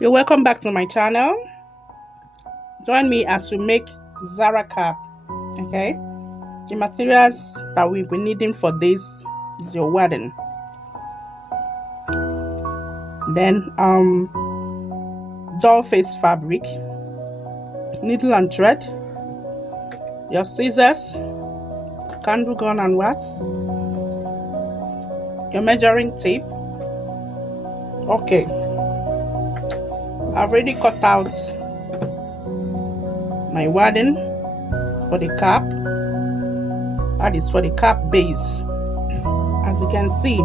You're welcome back to my channel. Join me as we make Zara cap. Okay, the materials that we'll be needing for this is your wedding. Then doll face fabric, needle and thread, your scissors, candle gun and wax, your measuring tape. Okay, I've already cut out my wadding for the cap. That is for the cap base. As you can see,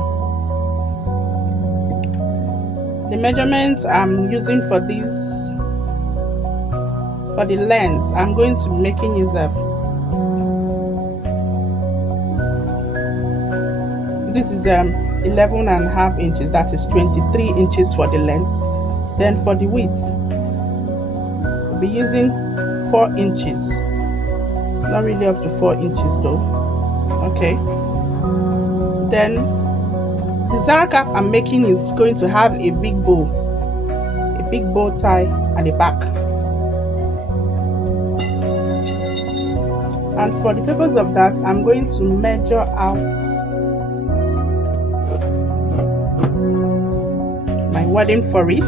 the measurements I'm using for this, for the length I'm going to be making use of, this is 11.5 inches, that is 23 inches for the length. Then for the width, we'll be using 4 inches, not really up to 4 inches though. Okay, then the Zara cap I'm making is going to have a big bow tie at the back. And for the purpose of that, I'm going to measure out my wadding for it.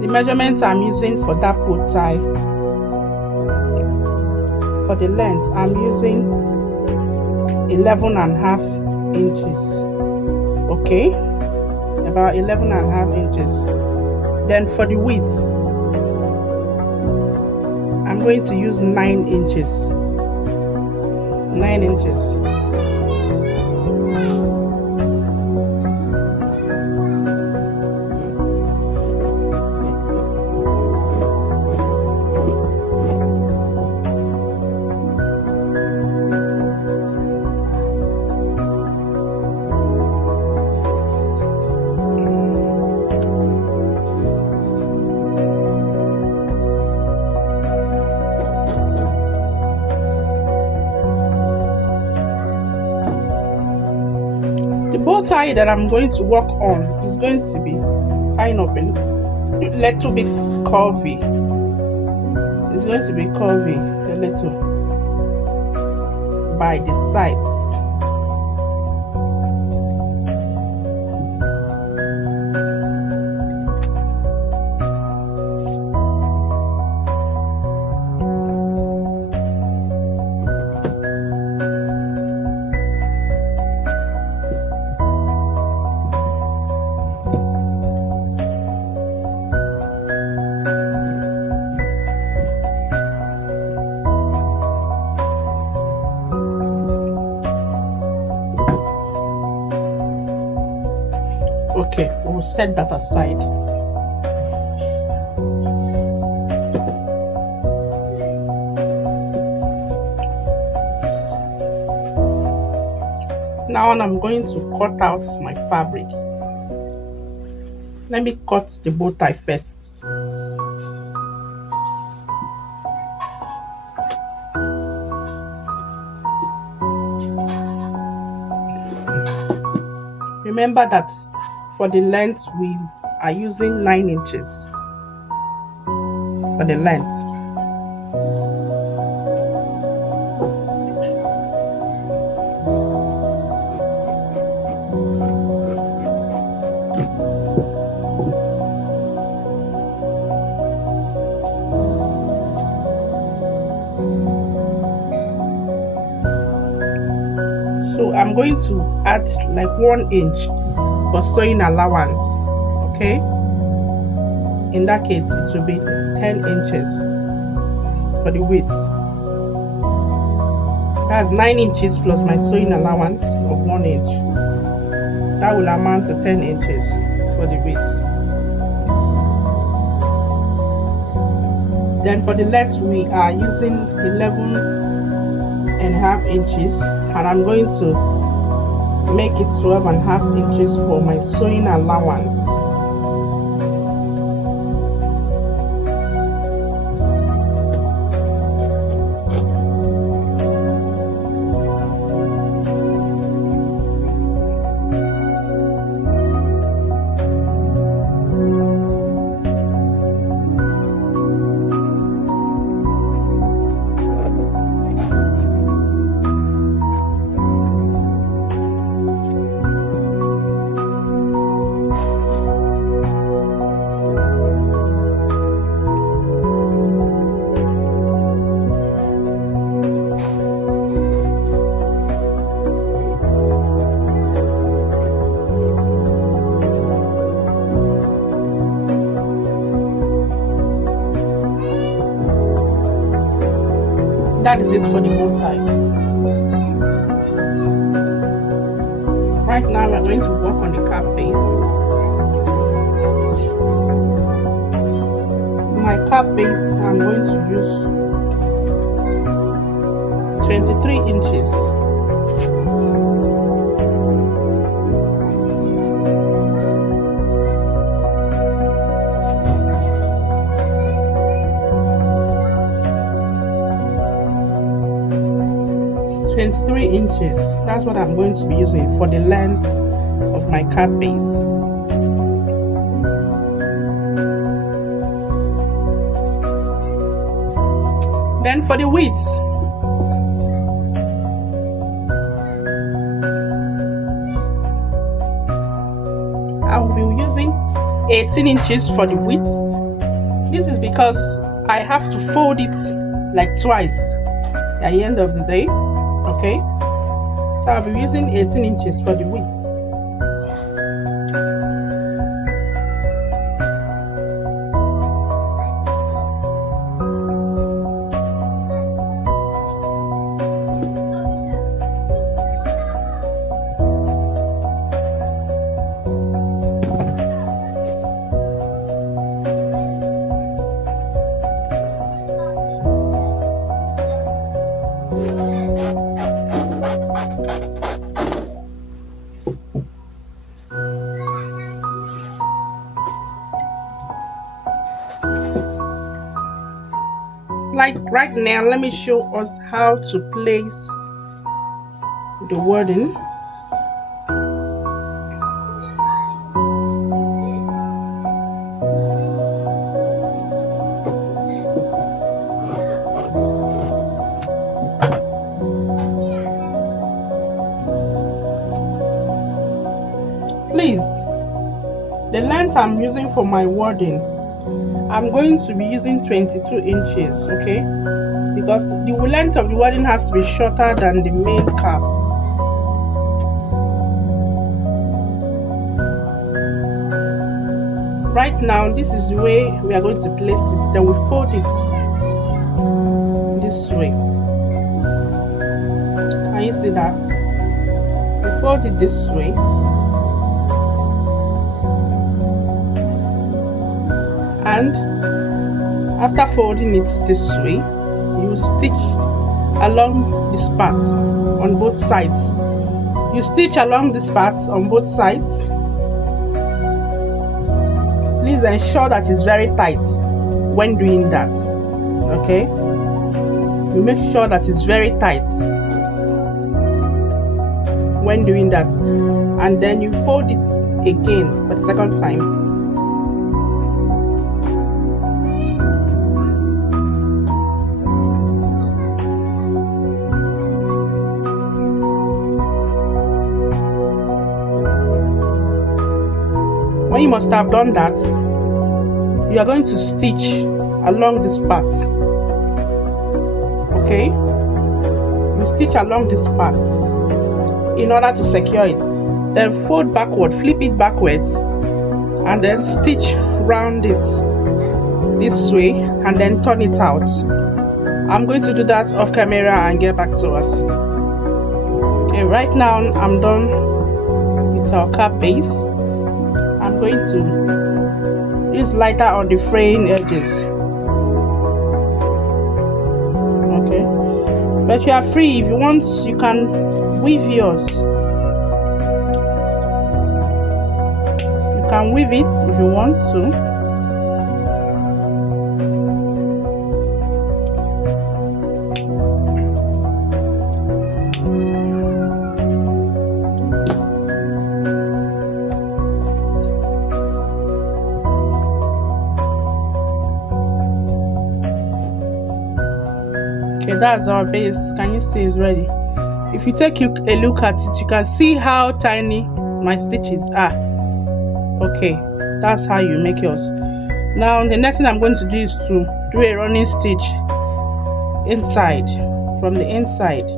The measurements I'm using for that bow tie, for the length, I'm using 11.5 inches. Okay, about 11.5 inches. Then for the width, I'm going to use 9 inches. 9 inches. The bow tie that I'm going to work on is going to be kind of a little bit curvy. It's going to be curvy a little by the side. Okay, we'll set that aside. Now I'm going to cut out my fabric. Let me cut the bow tie first. Remember that for the length we are using 9 inches for the length. So I'm going to add like 1 inch for sewing allowance. Okay, in that case it will be 10 inches for the width. That's 9 inches plus my sewing allowance of 1 inch. That will amount to 10 inches for the width. Then for the length we are using 11.5 inches, and I'm going to make it 12.5 inches for my sewing allowance. That is it for the bow tie. Right now we're going to work on the cap base. My cap base, I'm going to use 23 inches. That's what I'm going to be using for the length of my cap base. Then for the width, I will be using 18 inches for the width. This is because I have to fold it like twice at the end of the day. Okay, so I'll be using 18 inches for the width. Like right now, let me show us how to place the wording. Please, the length I'm using for my wording, I'm going to be using 22 inches, okay? Because the length of the wording has to be shorter than the main cap. Right now, this is the way we are going to place it. Then we fold it this way. Can you see that? We fold it this way. And after folding it this way, you stitch along this part on both sides. You stitch along this part on both sides. Please ensure that it's very tight when doing that. Okay, you make sure that it's very tight when doing that, and then you fold it again for the second time. When you must have done that, you are going to stitch along this part. Okay, you stitch along this part in order to secure it. Then fold backward, flip it backwards, and then stitch round it this way, and then turn it out. I'm going to do that off camera and get back to us. Okay, right now I'm done with our cap base. I'm going to use lighter on the fraying edges. Okay, but you are free. If you want, you can weave yours. You can weave it if you want to. Okay, that's our base. Can you see it's ready? If you take a look at it, you can see how tiny my stitches are. Okay, that's how you make yours. Now the next thing I'm going to do is to do a running stitch inside, from the inside.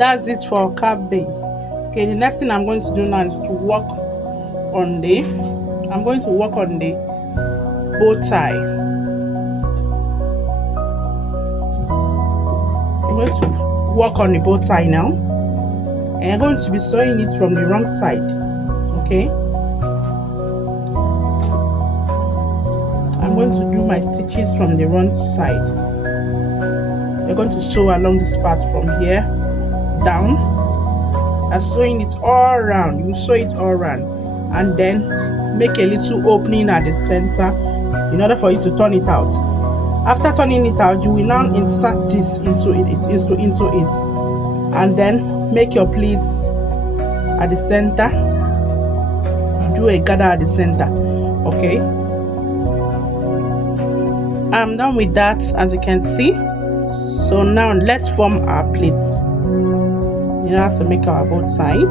that's it for cap base. Okay, the next thing I'm going to do now is to work on the bow tie. I'm going to work on the bow tie now, and I'm going to be sewing it from the wrong side. Okay, I'm going to do my stitches from the wrong side. You're going to sew along this part from here down, and sewing it all around. You sew it all around, and then make a little opening at the center in order for you to turn it out. After turning it out, you will now insert this into it, and then make your pleats at the center. Do a gather at the center. Okay, I'm done with that, as you can see. So now let's form our pleats in order to make our bow tie.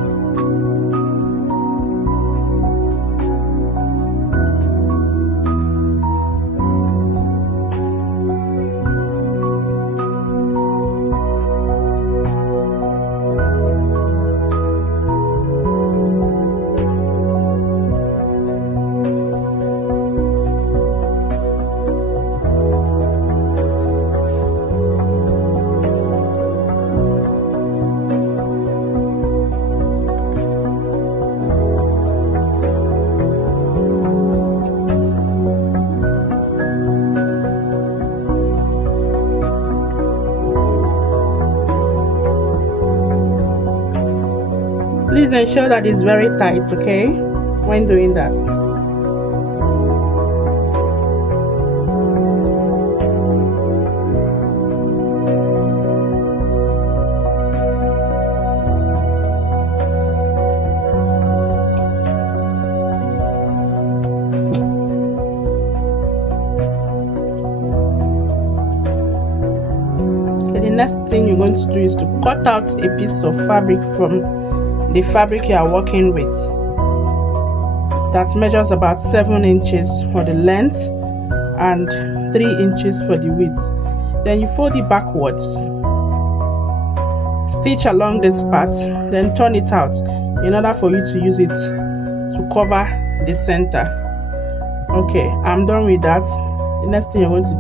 Please ensure that it's very tight, okay, when doing that. Okay, the next thing you're going to do is to cut out a piece of fabric from the fabric you are working with that measures about 7 inches for the length and 3 inches for the width. Then you fold it backwards, stitch along this part, then turn it out in order for you to use it to cover the center. Okay, I'm done with that. The next thing you're going to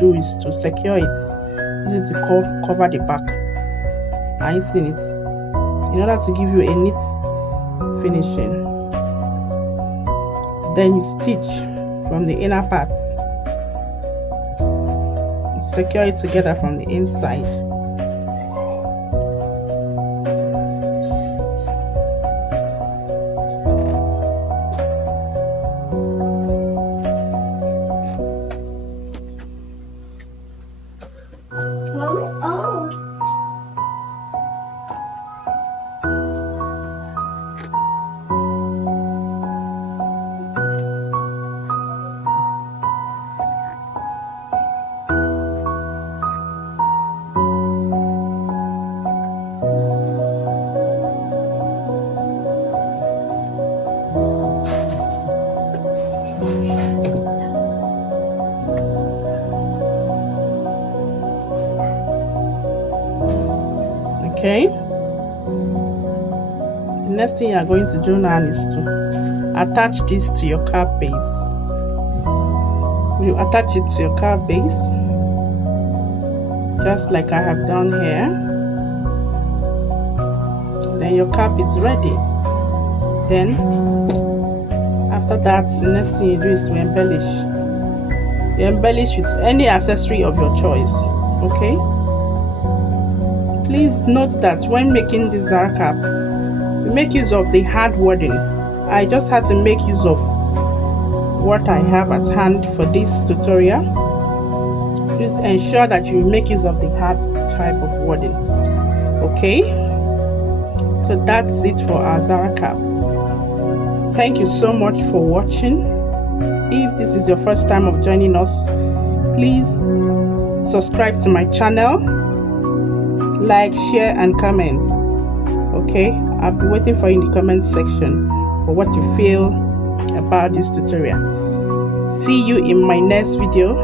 do is to secure it. Use it to cover the back. Are you seeing it? In order to give you a neat finishing. Then you stitch from the inner parts, secure it together from the inside. Okay, the next thing you are going to do now is to attach this to your cap base. You attach it to your cap base just like I have done here. Then your cap is ready. Then after that, the next thing you do is to embellish. You embellish with any accessory of your choice. Okay, please note that when making this Zara cap, we make use of the hard wording. I just had to make use of what I have at hand for this tutorial. Please ensure that you make use of the hard type of wording. Okay, so that's it for our Zara cap. Thank you so much for watching. If this is your first time of joining us, please subscribe to my channel, like, share and comment. Okay, I'll be waiting for you in the comment section for what you feel about this tutorial. See you in my next video.